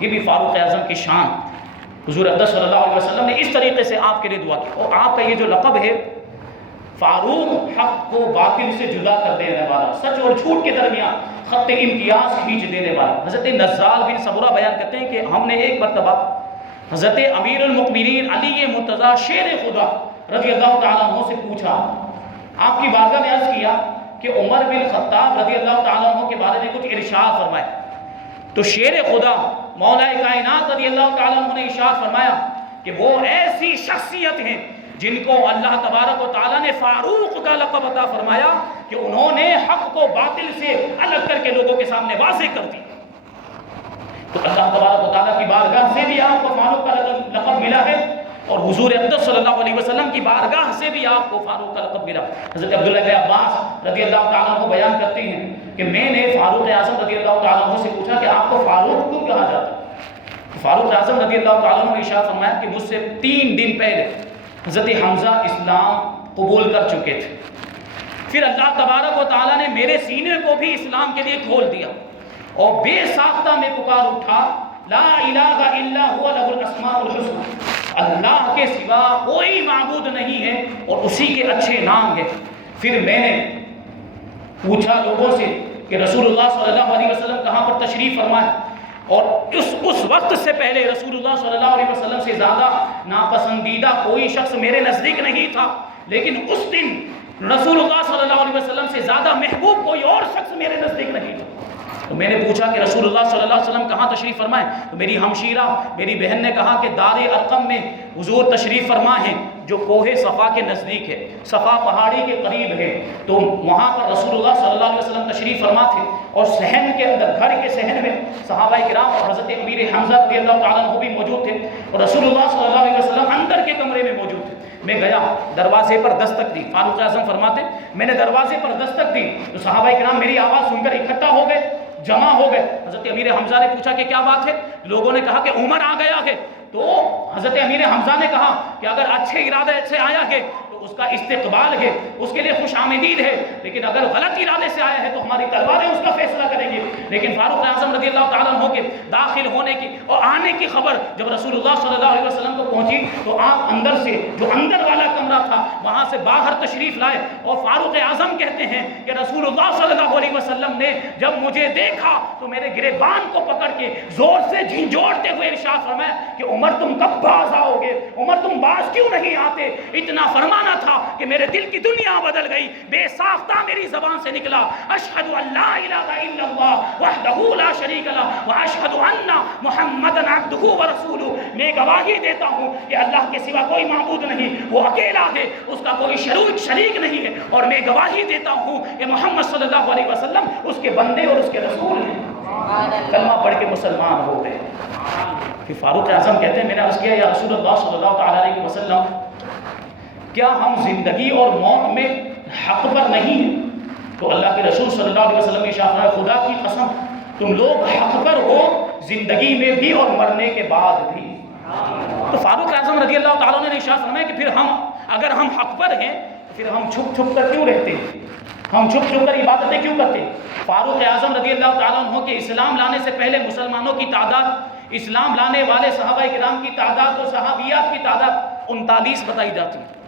یہ بھی فاروق اعظم کی شان. حضور اقدس صلی اللہ علیہ وسلم نے اس طریقے سے آپ کے لیے دعا کی. اور آپ کا یہ جو لقب ہے فاروق حق کو باطل سے جدا کر دینے والا، سچ اور جھوٹ کے درمیان خط امتیاز کھینچ دینے والا۔ حضرت نزال بن سمرہ بیان کرتے ہیں کہ ہم نے ایک مرتبہ حضرت امیر المؤمنین علی مرتضیٰ شیر خدا رضی اللہ تعالیٰ عنہ سے پوچھا، آپ کی بارگاہ میں عرض کیا کہ عمر بن خطاب رضی اللہ تعالیٰ عنہ کے بارے میں کچھ ارشاد فرمائے۔ تو شیر خدا مولا کائنات رضی اللہ تعالیٰ عنہ نے ارشاد فرمایا کہ وہ ایسی شخصیت ہیں جن کو اللہ تبارک و تعالیٰ نے فاروق کا لقب عطا فرمایا کہ انہوں نے حق کو باطل سے الگ کر کے لوگوں کے سامنے واضح کر دی۔ تو اللہ تبارک و تعالیٰ کی بارگاہ سے بھی آپ کو فاروق کا لقب ملا ہے، اور حضور اقدس صلی اللہ علیہ وسلم کی بارگاہ سے بھی آپ کو فاروق کا لقب ملا۔ حضرت عبداللہ بن عباس رضی اللہ تعالیٰ عنہ بیان کرتے ہیں کہ میں نے فاروق اعظم رضی اللہ تعالیٰ عنہ سے پوچھا کہ آپ کو فاروق کیوں کہا جاتا ہے؟ فاروق اعظم رضی اللہ تعالیٰ عنہ نے ارشاد فرمایا کہ مجھ سے 3 دن پہلے حضرت حمزہ اسلام قبول کر چکے تھے، پھر اللہ تبارک و تعالیٰ نے میرے سینے کو بھی اسلام کے لیے کھول دیا، اور بے ساختہ میں پکار اٹھا لا الہ الا هو له الاسماء الحسنى، اللہ کے سوا کوئی معبود نہیں ہے اور اسی کے اچھے نام ہیں۔ پھر میں نے پوچھا لوگوں سے کہ رسول اللہ صلی اللہ علیہ وسلم کہاں پر تشریف فرمائے، اور اس وقت سے پہلے رسول اللہ صلی اللہ علیہ وسلم سے زیادہ ناپسندیدہ کوئی شخص میرے نزدیک نہیں تھا، لیکن اس دن رسول اللہ صلی اللہ علیہ وسلم سے زیادہ محبوب کوئی اور شخص میرے نزدیک نہیں تھا۔ تو میں نے پوچھا کہ رسول اللہ صلی اللہ علیہ وسلم کہاں تشریف فرمائے، تو میری ہمشیرہ میری بہن نے کہا کہ دار ارقم میں حضور تشریف فرما ہیں، جو کوہ صفا کے نزدیک ہے، صفا پہاڑی کے قریب ہے، تو وہاں پر رسول اللہ صلی اللہ علیہ وسلم تشریف فرما تھے، اور صحن کے اندر گھر کے صحن میں صحابہ کرام اور حضرت امیر حمزہ رضی اللہ تعالیٰ عنہ بھی موجود تھے، اور رسول اللہ صلی اللہ علیہ وسلم اندر کے کمرے میں موجود تھے۔ میں گیا، دروازے پر دستک دی، فاروق اعظم فرماتے میں نے دروازے پر دستک دی تو صحابہ کرام میری آواز سن کر اکٹھا ہو گئے، جمع ہو گئے۔ حضرت امیر حمزہ نے پوچھا کہ کیا بات ہے؟ لوگوں نے کہا کہ عمر آ گیا ہے۔ تو حضرت امیر حمزہ نے کہا کہ اگر اچھے ارادے سے آیا ہے تو اس کا استقبال ہے، اس کے لیے خوش آمدید ہے، لیکن اگر غلط ارادے سے آیا ہے تو ہماری تلواریں اس کا فیصلہ کریں گے۔ لیکن فاروق اعظم رضی اللہ تعالیٰ عنہ کے داخل ہونے کی اور آنے کی خبر جب رسول اللہ صلی اللہ علیہ وسلم کو پہنچی تو آپ اندر سے، جو اندر والا کمرہ تھا وہاں سے باہر تشریف لائے، اور فاروق اعظم کہتے ہیں کہ رسول اللہ صلی اللہ علیہ وسلم نے جب مجھے دیکھا تو میرے گریبان کو پکڑ کے زور سے جھنجھوڑتے ہوئے ارشاد فرمایا کہ عمر تم کب باز آؤ گے؟ عمر تم باز کیوں نہیں آتے؟ اتنا فرمانا تھا کہ میرے دل کی دنیا بدل گئی، بے ساختہ میری زبان سے نکلا اشہد ان لا الہ الا اللہ وحدہ لا شریک لہ واشہد ان محمدا عبدہ ورسولہ، میں گواہی دیتا ہوں کہ اللہ کے سوا کوئی معبود نہیں، وہ اکیلا ہے، اس کا کوئی شریک نہیں ہے، اور میں گواہی دیتا ہوں کہ محمد صلی اللہ علیہ وسلم اس کے بندے اور اس کے رسول ہیں۔ کلمہ پڑھ کے مسلمان ہو گئے۔ پھر فاروق اعظم کہتے ہیں میں نے عرض کیا یا رسول اللہ صلی اللہ تعالیٰ علیہ وسلم کیا ہم زندگی اور موت میں حق پر نہیں ہیں؟ تو اللہ کے رسول صلی اللہ علیہ وسلم نے ارشاد فرمایا خدا کی قسم تم لوگ حق پر ہو، زندگی میں بھی اور مرنے کے بعد بھی۔ تو فاروق اعظم رضی اللہ تعالیٰ عنہ نے ارشاد فرمایا کہ پھر اگر ہم حق پر ہیں تو پھر ہم چھپ چھپ کر کیوں رہتے ہیں؟ ہم چھپ چھپ کر عبادتیں کیوں کرتے ہیں؟ فاروق اعظم رضی اللہ تعالیٰ عنہ کے اسلام لانے سے پہلے مسلمانوں کی تعداد، اسلام لانے والے صحابہ کرام کی تعداد اور صحابیات کی تعداد 39 بتائی جاتی ہے،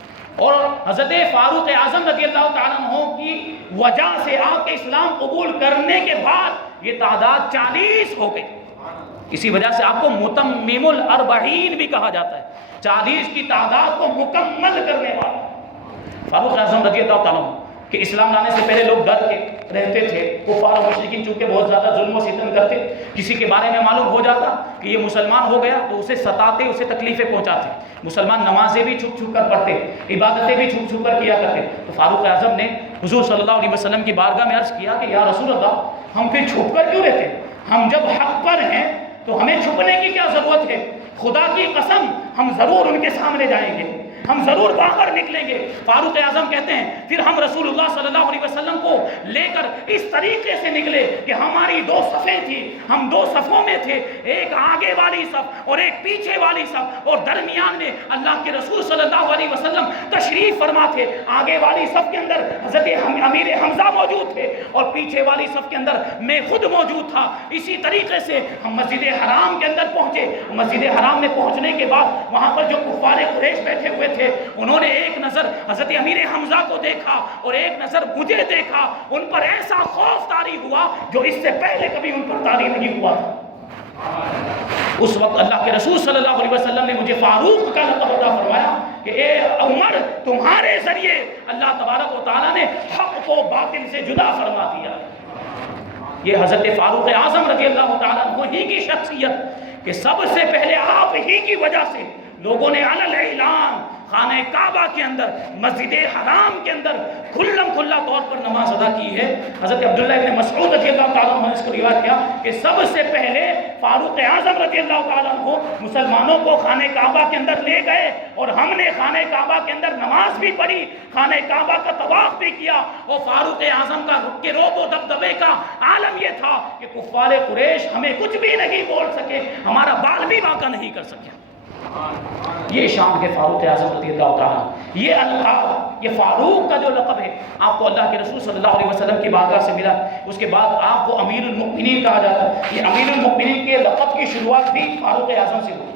اور حضرت فاروق اعظم رضی اللہ تعالیٰ عنہ کی وجہ سے آپ کے اسلام قبول کرنے کے بعد یہ تعداد 40 ہو گئی۔ اسی وجہ سے آپ کو متمم الاربعین بھی کہا جاتا ہے، 40 کی تعداد کو مکمل کرنے والا۔ فاروق اعظم رضی اللہ تعالیٰ عنہ کہ اسلام لانے سے پہلے لوگ ڈر کے رہتے تھے، کفار و مشرکین چونکہ بہت زیادہ ظلم و ستم کرتے، کسی کے بارے میں معلوم ہو جاتا کہ یہ مسلمان ہو گیا تو اسے ستاتے، اسے تکلیفیں پہنچاتے۔ مسلمان نمازیں بھی چھپ چھپ کر پڑھتے، عبادتیں بھی چھپ چھپ کر کیا کرتے۔ تو فاروق اعظم نے حضور صلی اللہ علیہ وسلم کی بارگاہ میں عرض کیا کہ یا رسول اللہ ہم پھر چھپ کر کیوں رہتے؟ ہم جب حق پر ہیں تو ہمیں چھپنے کی کیا ضرورت ہے؟ خدا کی قسم ہم ضرور ان کے سامنے جائیں گے، ہم ضرور باہر نکلیں گے۔ فاروق اعظم کہتے ہیں پھر ہم رسول اللہ صلی اللہ علیہ وسلم کو لے کر اس طریقے سے نکلے کہ ہماری 2 صفیں تھی، ہم 2 صفوں میں تھے، ایک آگے والی صف اور ایک پیچھے والی صف، اور درمیان میں اللہ کے رسول صلی اللہ علیہ وسلم تشریف فرما تھے۔ آگے والی صف کے اندر حضرت امیر حمزہ موجود تھے اور پیچھے والی صف کے اندر میں خود موجود تھا۔ اسی طریقے سے ہم مسجد حرام کے اندر پہنچے۔ مسجد حرام میں پہنچنے کے بعد وہاں پر جو کفار قریش بیٹھے ہوئے تھے، انہوں نے ایک نظر حضرت امیر حمزہ کو دیکھا اور ایک نظر مجھے دیکھا، ان پر ایسا خوف طاری ہوا جو اس سے پہلے کبھی ان پر طاری نہیں ہوا تھا۔ اس وقت اللہ کے رسول صلی اللہ علیہ وسلم نے مجھے فاروق کا لقب عطا فرمایا کہ اے عمر، تمہارے ذریعے اللہ تبارک و تعالیٰ نے حق کو باطل سے جدا فرما دیا۔ یہ حضرت فاروق اعظم رضی اللہ تعالیٰ عنہ ہی کی شخصیت کہ سب سے پہلے آپ ہی کی وجہ سے لوگوں نے علی اعلان خانہ کعبہ کے اندر، مسجد حرام کے اندر کھلم کھلا طور پر نماز ادا کی ہے۔ حضرت عبداللہ ابن مسعود رضی اللہ تعالیٰ عنہ نے اس کو روایت کیا کہ سب سے پہلے فاروق اعظم رضی اللہ تعالیٰ عنہ مسلمانوں کو خانہ کعبہ کے اندر لے گئے اور ہم نے خانہ کعبہ کے اندر نماز بھی پڑھی، خانہ کعبہ کا طواف بھی کیا، اور فاروق اعظم کا کے روب و دبدبے کا عالم یہ تھا کہ کفار قریش ہمیں کچھ بھی نہیں بول سکے، ہمارا بال بھی واقع نہیں کر سکے۔ یہ شان ہے فاروق اعظم رضی اللہ تعالیٰ۔ یہ القاب، یہ فاروق کا جو لقب ہے آپ کو اللہ کے رسول صلی اللہ علیہ وسلم کی بارگاہ سے ملا، اس کے بعد آپ کو امیر المؤمنین کہا جاتا ہے۔ یہ امیر المؤمنین کے لقب کی شروعات بھی فاروق اعظم سے ہوئی۔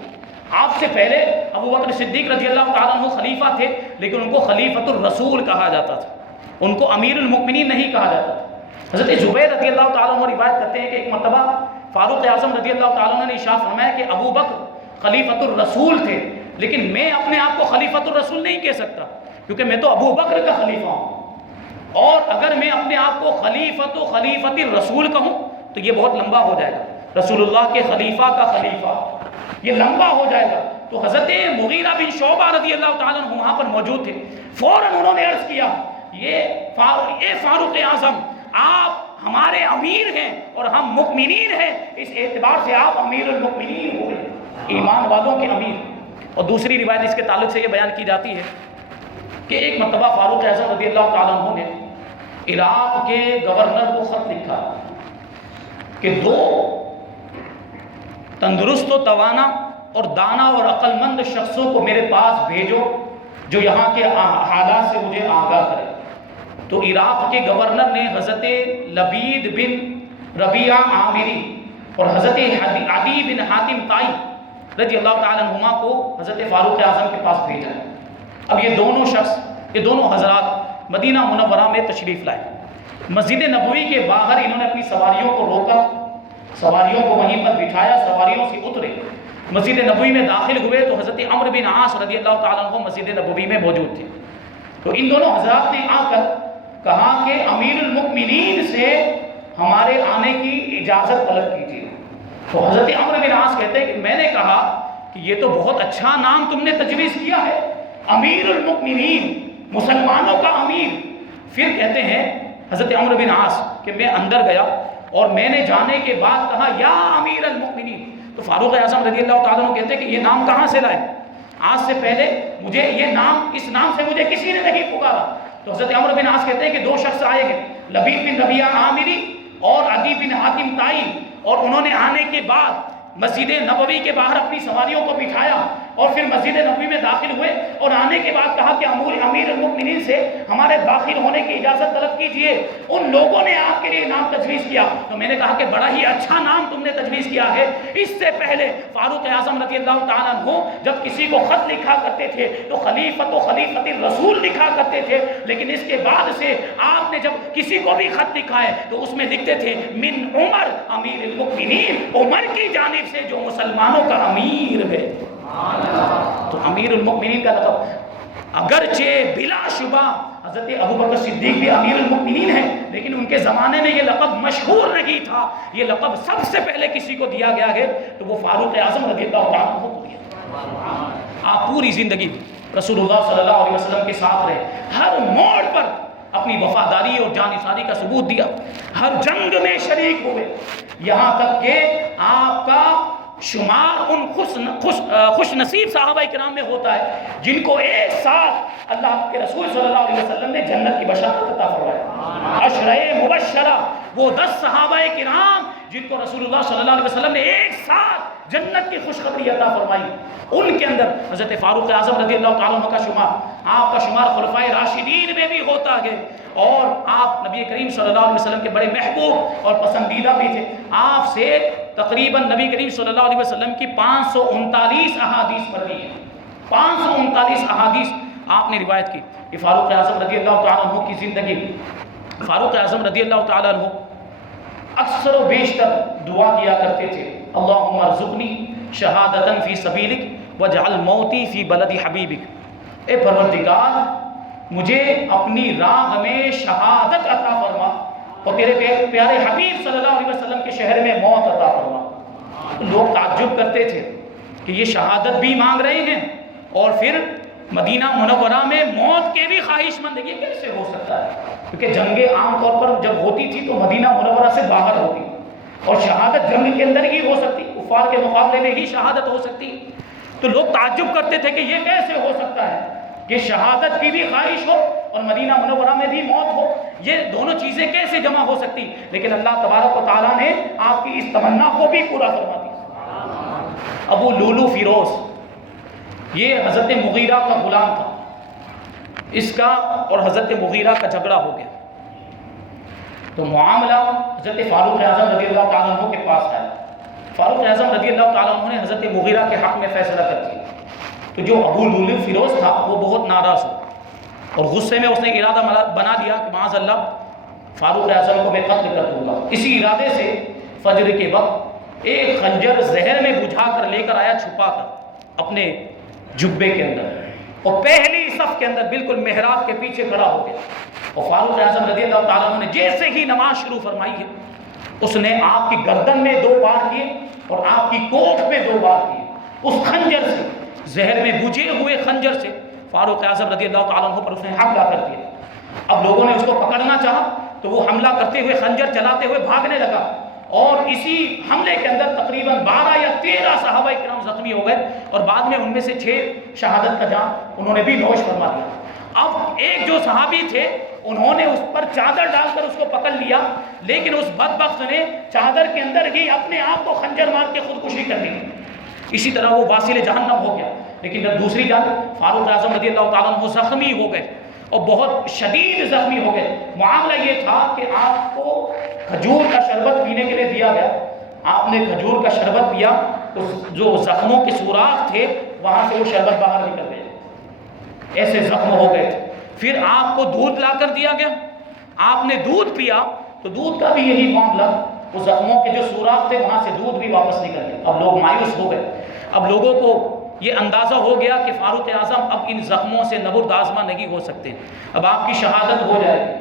آپ سے پہلے ابو بکر صدیق رضی اللہ تعالیٰ عنہ خلیفہ تھے، لیکن ان کو خلیفۃ الرسول کہا جاتا تھا، ان کو امیر المؤمنین نہیں کہا جاتا تھا۔ حضرت زبیر رضی اللہ تعالیٰ عنہ روایت کرتے ہیں کہ ایک مرتبہ فاروق اعظم رضی اللہ تعالیٰ عنہ نے ارشاد فرمایا کہ ابو بکر خلیفۃ الرسول تھے، لیکن میں اپنے آپ کو خلیفۃ الرسول نہیں کہہ سکتا کیونکہ میں تو ابو بکر کا خلیفہ ہوں، اور اگر میں اپنے آپ کو خلیفۃ الرسول کہوں تو یہ بہت لمبا ہو جائے گا، رسول اللہ کے خلیفہ کا خلیفہ، یہ لمبا ہو جائے گا۔ تو حضرت مغیرہ بن شعبہ رضی اللہ تعالیٰ عنہ وہاں پر موجود تھے، فوراً انہوں نے عرض کیا اے فاروق اعظم، آپ ہمارے امیر ہیں اور ہم مؤمنین ہیں، اس اعتبار سے آپ امیر المؤمنین ہوئے، ایمان والوں کے امیر۔ اور دوسری روایت اس کے تعلق سے یہ بیان کی جاتی ہے کہ ایک مرتبہ فاروق اعظم رضی اللہ تعالیٰ عنہ نے عراق کے گورنر کو خط لکھا کہ 2 تندرست و توانا اور دانا اور عقل مند شخصوں کو میرے پاس بھیجو جو یہاں کے حالات سے مجھے آگاہ کرے۔ تو عراق کے گورنر نے حضرت لبید بن ربیعہ عامری اور حضرت عدی بن حاتم طائی رضی اللہ تعالیٰ عنہما کو حضرت فاروق اعظم کے پاس بھیجا۔ اب یہ دونوں حضرات مدینہ منورہ میں تشریف لائے۔ مسجد نبوی کے باہر انہوں نے اپنی سواریوں کو روکا، سواریوں کو وہیں پر بٹھایا، سواریوں سے اترے، مسجد نبوی میں داخل ہوئے تو حضرت عمرو بن عاص رضی اللہ تعالیٰ عنہ مسجد نبوی میں موجود تھے۔ تو ان دونوں حضرات نے آ کر کہا کہ امیر المؤمنین سے ہمارے آنے کی اجازت طلب کیجیے۔ تو حضرت عمرو بن عاص کہتے ہیں کہ میں نے کہا کہ یہ تو بہت اچھا نام تم نے تجویز کیا ہے، امیر المؤمنین، مسلمانوں کا امیر۔ پھر کہتے ہیں حضرت عمرو بن عاص کہ میں اندر گیا اور میں نے جانے کے بعد کہا یا امیر المؤمنین۔ تو فاروق اعظم رضی اللہ تعالیٰ عنہ کہتے ہیں کہ یہ نام کہاں سے لائے؟ آج سے پہلے مجھے یہ نام، اس نام سے مجھے کسی نے نہیں پکارا۔ تو حضرت عمرو بن عاص کہتے ہیں کہ 2 شخص آئے ہیں، لبید بن ربیعہ عامری اور عدی بن حاتم طائی، اور انہوں نے آنے کے بعد مسجد نبوی کے باہر اپنی سواریوں کو بٹھایا اور پھر مسجد نبوی میں داخل ہوئے اور آنے کے بعد کہا کہ امیر المؤمنین سے ہمارے داخل ہونے کی اجازت طلب کیجئے۔ ان لوگوں نے آپ کے لیے نام تجویز کیا تو میں نے کہا کہ بڑا ہی اچھا نام تم نے تجویز کیا ہے۔ اس سے پہلے فاروق اعظم رضی اللہ تعالیٰ عنہ جب کسی کو خط لکھا کرتے تھے تو خلیفۃ الرسول لکھا کرتے تھے، لیکن اس کے بعد سے آپ نے جب کسی کو بھی خط لکھا ہے تو اس میں لکھتے تھے من عمر امیر المؤمنین، عمر کی جانب سے جو مسلمانوں کا امیر ہے۔ تو امیر المؤمنین کا لقب اگرچہ بلا شبہ حضرت ابوبکر صدیق بھی امیر المؤمنین ہیں، لیکن ان کے زمانے میں یہ لقب مشہور نہیں تھا۔ یہ لقب سب سے پہلے کسی کو دیا گیا ہے تو وہ فاروق اعظم رضی اللہ عنہ کو دیا۔ آپ پوری زندگی رسول اللہ صلی اللہ علیہ وسلم کے ساتھ رہے، ہر موڑ پر اپنی وفاداری اور جانثاری کا ثبوت دیا، ہر جنگ میں شریک ہوئے، یہاں تک کہ آپ کا شمار ان خوش نصیب صحابہ کرام میں ہوتا ہے جن کو ایک ساتھ اللہ کے رسول صلی اللہ علیہ وسلم نے جنت کی بشارت عطا فرمایا۔ عشرۂ مبشرہ، وہ 10 صحابہ کرام جن کو رسول اللہ صلی اللہ علیہ وسلم نے ایک ساتھ جنت کی خوشخبری عطا فرمائی، ان کے اندر حضرت فاروق اعظم رضی اللہ تعالیٰ عنہ کا شمار، آپ کا شمار خلفائے راشدین میں بھی ہوتا ہے، اور آپ نبی کریم صلی اللہ علیہ وسلم کے بڑے محبوب اور پسندیدہ بھی تھے۔ آپ سے تقریباً نبی کریم صلی اللہ علیہ وسلم کی 539 احادیث مروی ہیں، 539 احادیث آپ نے روایت کی کہ فاروق اعظم رضی اللہ تعالیٰ عنہ کی زندگی، فاروق اعظم رضی اللہ تعالیٰ عنہ اکثر و بیشتر دعا کیا کرتے تھے، اللہم ارزقنی شہادتاً فی سبیلک واجعل موتی فی بلد حبیبک، اے پروردگار مجھے اپنی راہ میں شہادت عطا فرما اور تیرے پیارے حبیب صلی اللہ علیہ وسلم کے شہر میں موت عطا فرما۔ لوگ تعجب کرتے تھے کہ یہ شہادت بھی مانگ رہے ہیں اور پھر مدینہ منورہ میں موت کے بھی خواہش مند، یہ کیسے ہو سکتا ہے؟ کیونکہ جنگیں عام طور پر جب ہوتی تھی تو مدینہ منورہ سے باہر ہوتی اور شہادت جنگ کے اندر ہی ہو سکتی، کفار کے مقابلے میں ہی شہادت ہو سکتی۔ تو لوگ تعجب کرتے تھے کہ یہ کیسے ہو سکتا ہے کہ شہادت کی بھی خواہش ہو اور مدینہ منورہ میں بھی موت ہو، یہ دونوں چیزیں کیسے جمع ہو سکتی؟ لیکن اللہ تبارک و تعالیٰ نے آپ کی اس تمنا کو بھی پورا فرما دیا۔ ابو لولو فیروز یہ حضرت مغیرہ کا غلام تھا، اس کا اور حضرت مغیرہ کا جھگڑا ہو گیا تو معاملہ حضرت فاروق اعظم رضی اللہ تعالیٰ عنہ کے پاس آیا۔ فاروق اعظم رضی اللہ تعالیٰ عنہ نے حضرت مغیرہ کے حق میں فیصلہ کر دیا۔ تو جو ابو لولو فیروز تھا وہ بہت ناراض ہو اور غصے میں اس نے ارادہ بنا دیا کہ معاذ اللہ فاروق اعظم کو میں قتل کر دوں گا۔ اسی ارادے سے فجر کے وقت ایک خنجر زہر میں بجھا کر لے کر آیا، چھپا کر اپنے جبے کے اندر، اور پہلی صف کے اندر بالکل محراب کے پیچھے کھڑا ہو گیا۔ اور فاروق اعظم رضی اللہ تعالیٰ عنہ نے جیسے ہی نماز شروع فرمائی ہے اس نے آپ کی گردن میں 2 بار کیے اور آپ کی کوکھ میں 2 بار کیے۔ اس خنجر سے، زہر میں بجھے ہوئے خنجر سے فاروق اعظم رضی اللہ تعالیٰ عنہ پر اس نے حملہ کر دیا۔ اب لوگوں نے اس کو پکڑنا چاہا تو وہ حملہ کرتے ہوئے، خنجر چلاتے ہوئے بھاگنے لگا، اور اسی حملے کے اندر تقریباً 12 یا 13 صحابہ کرام زخمی ہو گئے اور بعد میں ان میں سے 6 شہادت کا جام انہوں نے بھی نوش فرما دیا۔ اب ایک جو صحابی تھے انہوں نے اس پر چادر ڈال کر اس کو پکڑ لیا، لیکن اس بدبخت نے چادر کے اندر ہی اپنے آپ کو خنجر مار کے خودکشی کر لی۔ اسی طرح وہ واصل جہنم ہو گیا۔ لیکن جب دوسری جانب فاروق اعظم رضی اللہ تعالیٰ عنہ زخمی ہو گئے اور بہت شدید زخمی ہو گئے۔ معاملہ یہ تھا کہ آپ کو کھجور کا شربت پینے کے لیے دیا گیا، آپ نے کھجور کا شربت پیا تو جو زخموں کے سوراخ تھے وہاں سے وہ شربت باہر نکل گئے، ایسے زخم ہو گئے تھے۔ پھر آپ کو دودھ لا کر دیا گیا، آپ نے دودھ پیا تو دودھ کا بھی یہی معاملہ، وہ زخموں کے جو سوراخ تھے وہاں سے دودھ بھی واپس نکل گیا۔ اب لوگ مایوس ہو گئے، اب لوگوں کو یہ اندازہ ہو گیا کہ فاروق اعظم اب ان زخموں سے نبرد آزما نہیں ہو سکتے، اب آپ کی شہادت ہو جائے گی۔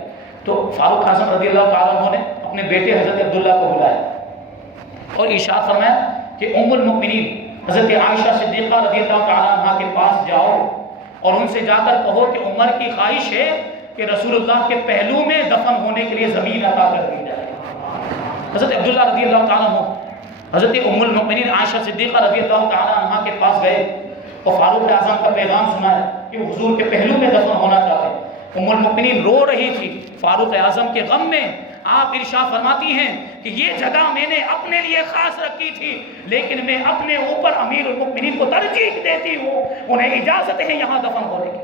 تو فاروق اعظم رضی اللہ تعالیٰ عنہ نے اپنے بیٹے حضرت عبداللہ کو بلایا اور ارشاد فرمایا کہ ام المؤمنین حضرت عائشہ صدیقہ رضی اللہ تعالیٰ عنہ کے پاس جاؤ اور ان سے جا کر کہو کہ عمر کی خواہش ہے کہ رسول اللہ کے پہلو میں دفن ہونے کے لیے زمین عطا کر دی جائے۔ حضرت عبداللہ رضی اللہ تعالیٰ عنہ حضرت ام المؤمنین عائشہ صدیقہ رضی اللہ تعالیٰ عنہ کے پاس گئے اور فاروق اعظم کا پیغام سنایا کہ وہ حضور کے پہلو میں دفن ہونا چاہتے ہیں۔ ام المؤمنین رو رہی تھی فاروق اعظم کے غم میں۔ آپ ارشاد فرماتی ہیں کہ یہ جگہ میں نے اپنے لیے خاص رکھی تھی، لیکن میں اپنے اوپر امیر المؤمنین کو ترجیح دیتی ہوں، انہیں اجازت ہے یہاں دفن ہونے کی۔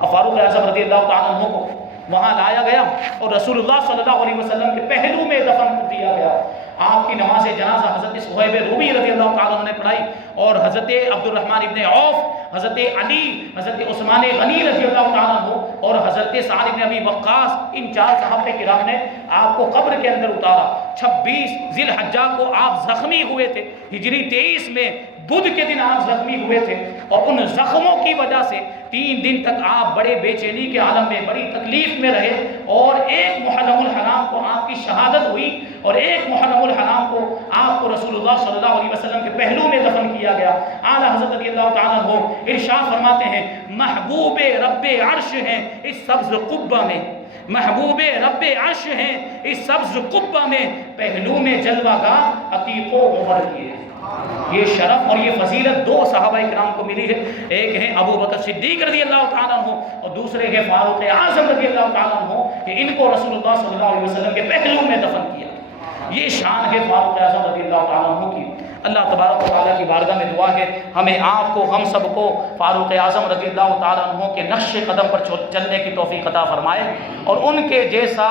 اب فاروق اعظم رضی اللہ تعالیٰ عنہ کو وہاں لایا گیا اور رسول اللہ صلی اللہ علیہ وسلم کے پہلو میں دفن کر دیا گیا۔ آپ کی نماز جنازہ حضرت صہیب رومی رضی اللہ تعالیٰ عنہ نے پڑھائی اور حضرت عبد الرحمن ابن عوف، حضرت علی، حضرت عثمان غنی رضی اللہ تعالیٰ عنہ اور حضرت سعد بن ابی وقاص، ان 4 صحابہ کرام نے آپ کو قبر کے اندر اتارا۔ 26 ذی الحجہ کو آپ زخمی ہوئے تھے، ہجری 23 میں بدھ کے دن آپ زخمی ہوئے تھے، اور ان زخموں کی وجہ سے 3 دن تک آپ بڑے بے چینی کے عالم میں، بڑی تکلیف میں رہے، اور ایک محرم الحرام کو آپ کی شہادت ہوئی اور ایک محرم الحرام کو آپ کو رسول اللہ صلی اللہ علیہ وسلم کے پہلو میں دفن کیا گیا۔ اعلیٰ حضرت رضی اللہ تعالیٰ عنہ ارشاد فرماتے ہیں محبوب رب عرش ہیں اس سبز قبہ میں، محبوب رب عرش ہیں اس سبز قبہ میں، پہلو میں جلوہ گاہ عتیق و عمر کی ہے۔ یہ شرف اور یہ فضیلت 2 صحابہ کرام کو ملی ہے، ایک ہے ابو بکر صدیق رضی اللہ تعالیٰ عنہ اور دوسرے ہے فاروق اعظم رضی اللہ تعالیٰ عنہ، کہ ان کو رسول اللہ صلی اللہ علیہ وسلم کے پہلو میں دفن کیا۔ یہ شان ہے فاروق اعظم رضی اللہ اللہ تعالیٰ عنہ کی اللہ تبارک و تعالیٰ کی بارگاہ میں دعا ہے ہمیں آپ کو ہم سب کو فاروق اعظم رضی اللہ تعالیٰ عنہ کے نقش قدم پر چلنے کی توفیق عطا فرمائے اور ان کے جیسا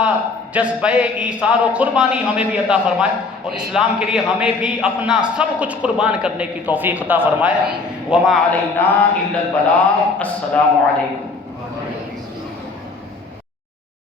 جذبہ ایثار و قربانی ہمیں بھی عطا فرمائے اور اسلام کے لیے ہمیں بھی اپنا سب کچھ قربان کرنے کی توفیق عطا فرمائے وما علینا الا البلاغ السلام علیکم